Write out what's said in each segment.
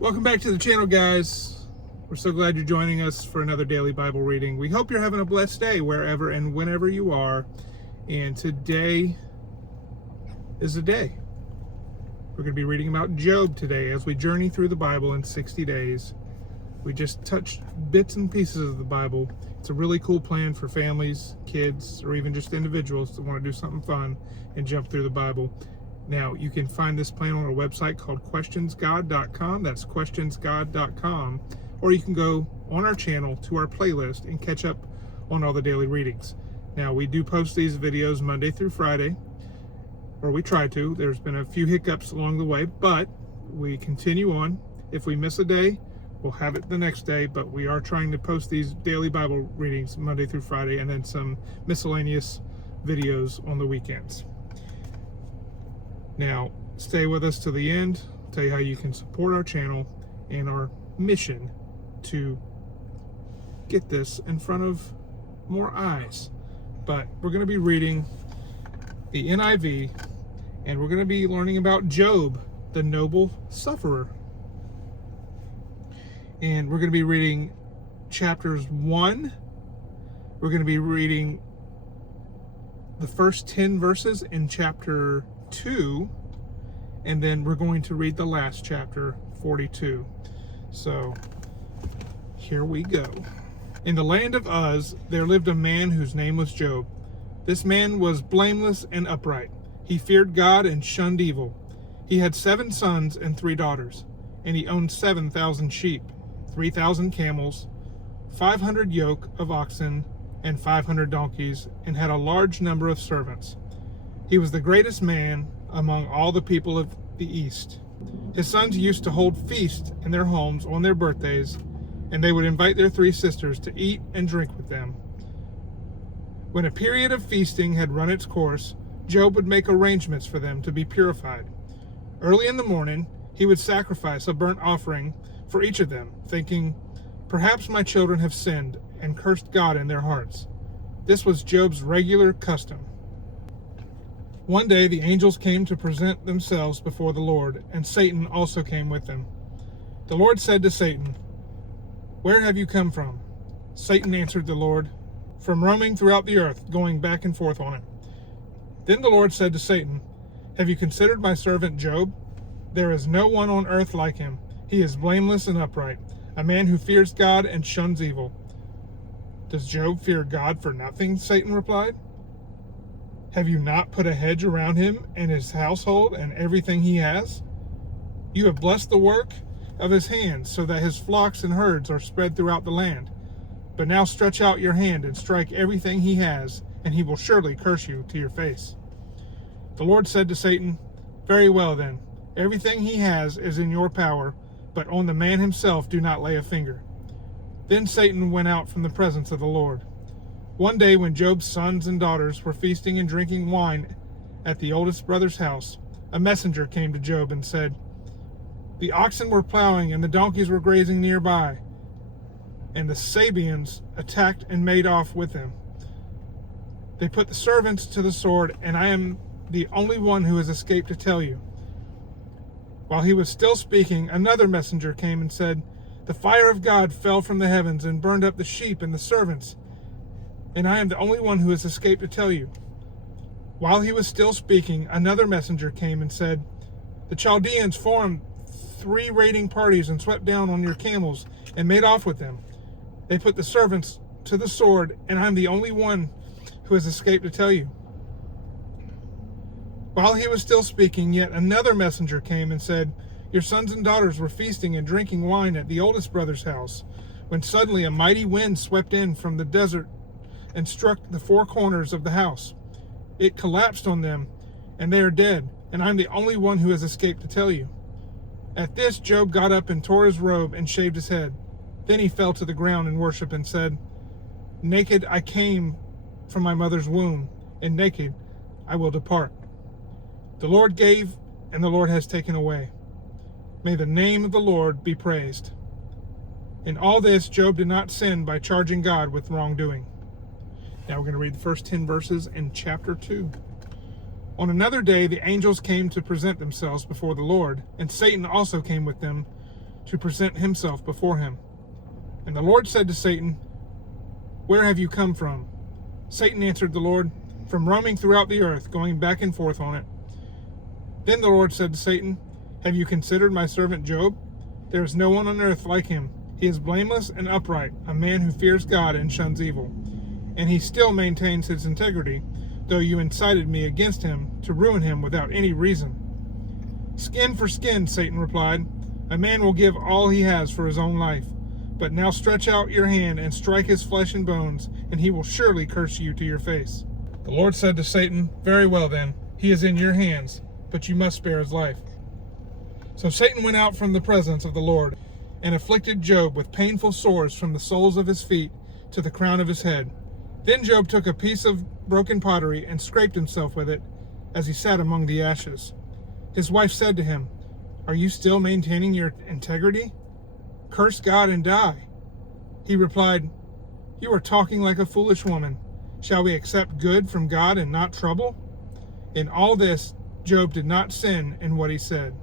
Welcome back to the channel, guys. We're so glad you're joining us for another daily Bible reading. We hope you're having a blessed day wherever and whenever you are. And today is the day. We're going to be reading about Job today as we journey through the Bible in 60 days. We just touched bits and pieces of the Bible. It's a really cool plan for families, kids, or even just individuals that want to do something fun and jump through the Bible. Now, you can find this plan on our website called questionsgod.com. That's questionsgod.com. Or you can go on our channel to our playlist and catch up on all the daily readings. Now, we do post these videos Monday through Friday, or we try to. There's been a few hiccups along the way, but we continue on. If we miss a day, we'll have it the next day, but we are trying to post these daily Bible readings Monday through Friday and then some miscellaneous videos on the weekends. Now, stay with us to the end. I'll tell you how you can support our channel and our mission to get this in front of more eyes. But we're going to be reading the NIV, and we're going to be learning about Job, the noble sufferer. And we're going to be reading chapters 1. We're going to be reading the first 10 verses in chapter 2, and then we're going to read the last chapter, 42. So here we go. In the land of Uz there lived a man whose name was Job. This man was blameless and upright. He feared God and shunned evil. He had 7 sons and 3 daughters, and he owned 7,000 sheep, 3,000 camels, 500 yoke of oxen, and 500 donkeys, and had a large number of servants. He was the greatest man among all the people of the East. His sons used to hold feasts in their homes on their birthdays, and they would invite their 3 sisters to eat and drink with them. When a period of feasting had run its course, Job would make arrangements for them to be purified. Early in the morning, he would sacrifice a burnt offering for each of them, thinking, "Perhaps my children have sinned and cursed God in their hearts." This was Job's regular custom. One day the angels came to present themselves before the Lord, and Satan also came with them. The Lord said to Satan, "Where have you come from?" Satan answered the Lord, "From roaming throughout the earth, going back and forth on it." Then the Lord said to Satan, "Have you considered my servant Job? There is no one on earth like him. He is blameless and upright, a man who fears God and shuns evil." "Does Job fear God for nothing?" Satan replied. "Have you not put a hedge around him and his household and everything he has? You have blessed the work of his hands, so that his flocks and herds are spread throughout the land. But now stretch out your hand and strike everything he has, and he will surely curse you to your face." The Lord said to Satan, "Very well then, everything he has is in your power, but on the man himself do not lay a finger." Then Satan went out from the presence of the Lord. One day when Job's sons and daughters were feasting and drinking wine at the oldest brother's house, a messenger came to Job and said, "The oxen were plowing and the donkeys were grazing nearby, and the Sabeans attacked and made off with them. They put the servants to the sword, and I am the only one who has escaped to tell you." While he was still speaking, another messenger came and said, "The fire of God fell from the heavens and burned up the sheep and the servants, and I am the only one who has escaped to tell you." While he was still speaking, another messenger came and said, "The Chaldeans formed 3 raiding parties and swept down on your camels and made off with them. They put the servants to the sword, and I am the only one who has escaped to tell you." While he was still speaking, yet another messenger came and said, "Your sons and daughters were feasting and drinking wine at the oldest brother's house, when suddenly a mighty wind swept in from the desert and struck the 4 corners of the house. It collapsed on them, and they are dead, and I'm the only one who has escaped to tell you." At this, Job got up and tore his robe and shaved his head. Then he fell to the ground in worship and said, "Naked I came from my mother's womb, and naked I will depart. The Lord gave, and the Lord has taken away. May the name of the Lord be praised." In all this, Job did not sin by charging God with wrongdoing. Now we're going to read the first 10 verses in chapter 2. On another day, the angels came to present themselves before the Lord, and Satan also came with them to present himself before him. And the Lord said to Satan, "Where have you come from?" Satan answered the Lord, "From roaming throughout the earth, going back and forth on it." Then the Lord said to Satan, "Have you considered my servant Job? There is no one on earth like him. He is blameless and upright, a man who fears God and shuns evil. And he still maintains his integrity, though you incited me against him to ruin him without any reason." "Skin for skin," Satan replied. "A man will give all he has for his own life. But now stretch out your hand and strike his flesh and bones, and he will surely curse you to your face." The Lord said to Satan, "Very well then, he is in your hands, but you must spare his life." So Satan went out from the presence of the Lord and afflicted Job with painful sores from the soles of his feet to the crown of his head. Then Job took a piece of broken pottery and scraped himself with it as he sat among the ashes. His wife said to him, "Are you still maintaining your integrity? Curse God and die." He replied, "You are talking like a foolish woman. Shall we accept good from God and not trouble?" In all this, Job did not sin in what he said.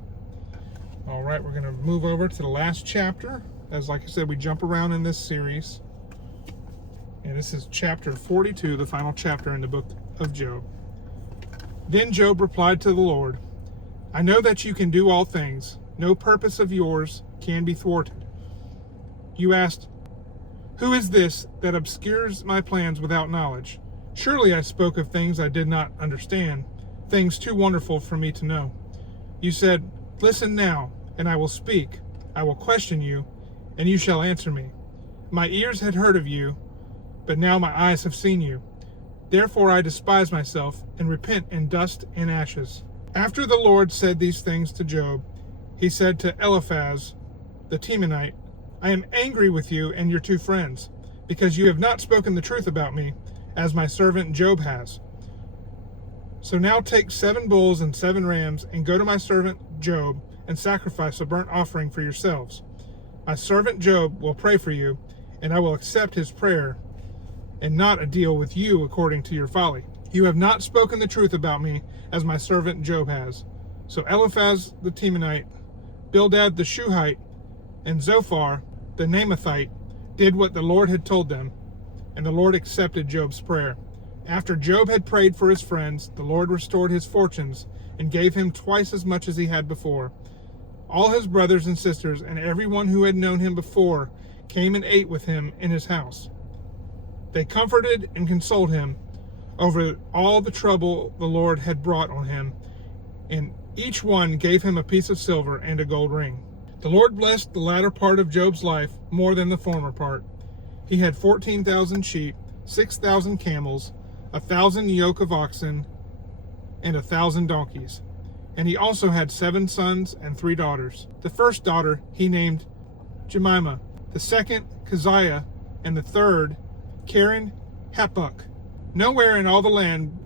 All right, we're going to move over to the last chapter. As like I said, we jump around in this series. And this is chapter 42, the final chapter in the book of Job. Then Job replied to the Lord, "I know that you can do all things. No purpose of yours can be thwarted." You asked, "Who is this that obscures my plans without knowledge?" Surely I spoke of things I did not understand, things too wonderful for me to know. You said, "Listen now, and I will speak. I will question you, and you shall answer me." My ears had heard of you, but now my eyes have seen you. Therefore I despise myself and repent in dust and ashes. After the Lord said these things to Job, he said to Eliphaz the Temanite, "I am angry with you and your two friends, because you have not spoken the truth about me, as my servant Job has. So now take 7 bulls and 7 rams, and go to my servant Job, and sacrifice a burnt offering for yourselves. My servant Job will pray for you, and I will accept his prayer, and not a deal with you according to your folly. You have not spoken the truth about me, as my servant Job has." So Eliphaz the Temanite, Bildad the Shuhite, and Zophar the Naamathite did what the Lord had told them, and the Lord accepted Job's prayer. After Job had prayed for his friends, the Lord restored his fortunes and gave him twice as much as he had before. All his brothers and sisters and everyone who had known him before came and ate with him in his house. They comforted and consoled him over all the trouble the Lord had brought on him, and each one gave him a piece of silver and a gold ring. The Lord blessed the latter part of Job's life more than the former part. He had 14,000 sheep, 6,000 camels, 1,000 yoke of oxen, and 1,000 donkeys. And he also had 7 sons and 3 daughters. The first daughter he named Jemimah, the second Keziah, and the third Karen Happuch. Nowhere in all the land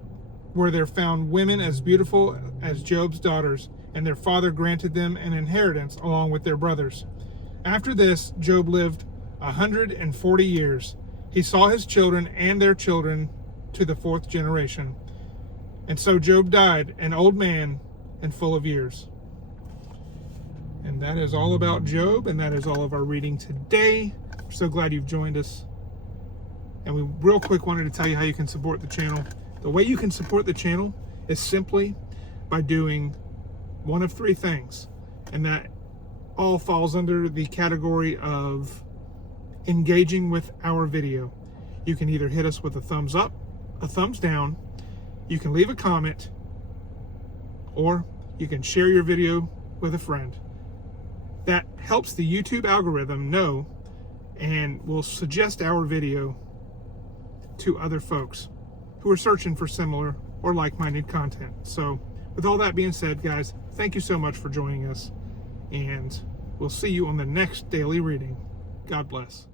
were there found women as beautiful as Job's daughters, and their father granted them an inheritance along with their brothers. After this, Job lived 140 years. He saw his children and their children to the 4th generation. And so Job died, an old man and full of years. And that is all about Job, and that is all of our reading today. We're so glad you've joined us. And we real quick wanted to tell you how you can support the channel. The way you can support the channel is simply by doing one of 3 things. And that all falls under the category of engaging with our video. You can either hit us with a thumbs up, a thumbs down, you can leave a comment, or you can share your video with a friend. That helps the YouTube algorithm know and will suggest our video to other folks who are searching for similar or like-minded content. So with all that being said, guys, thank you so much for joining us, and we'll see you on the next daily reading. God bless.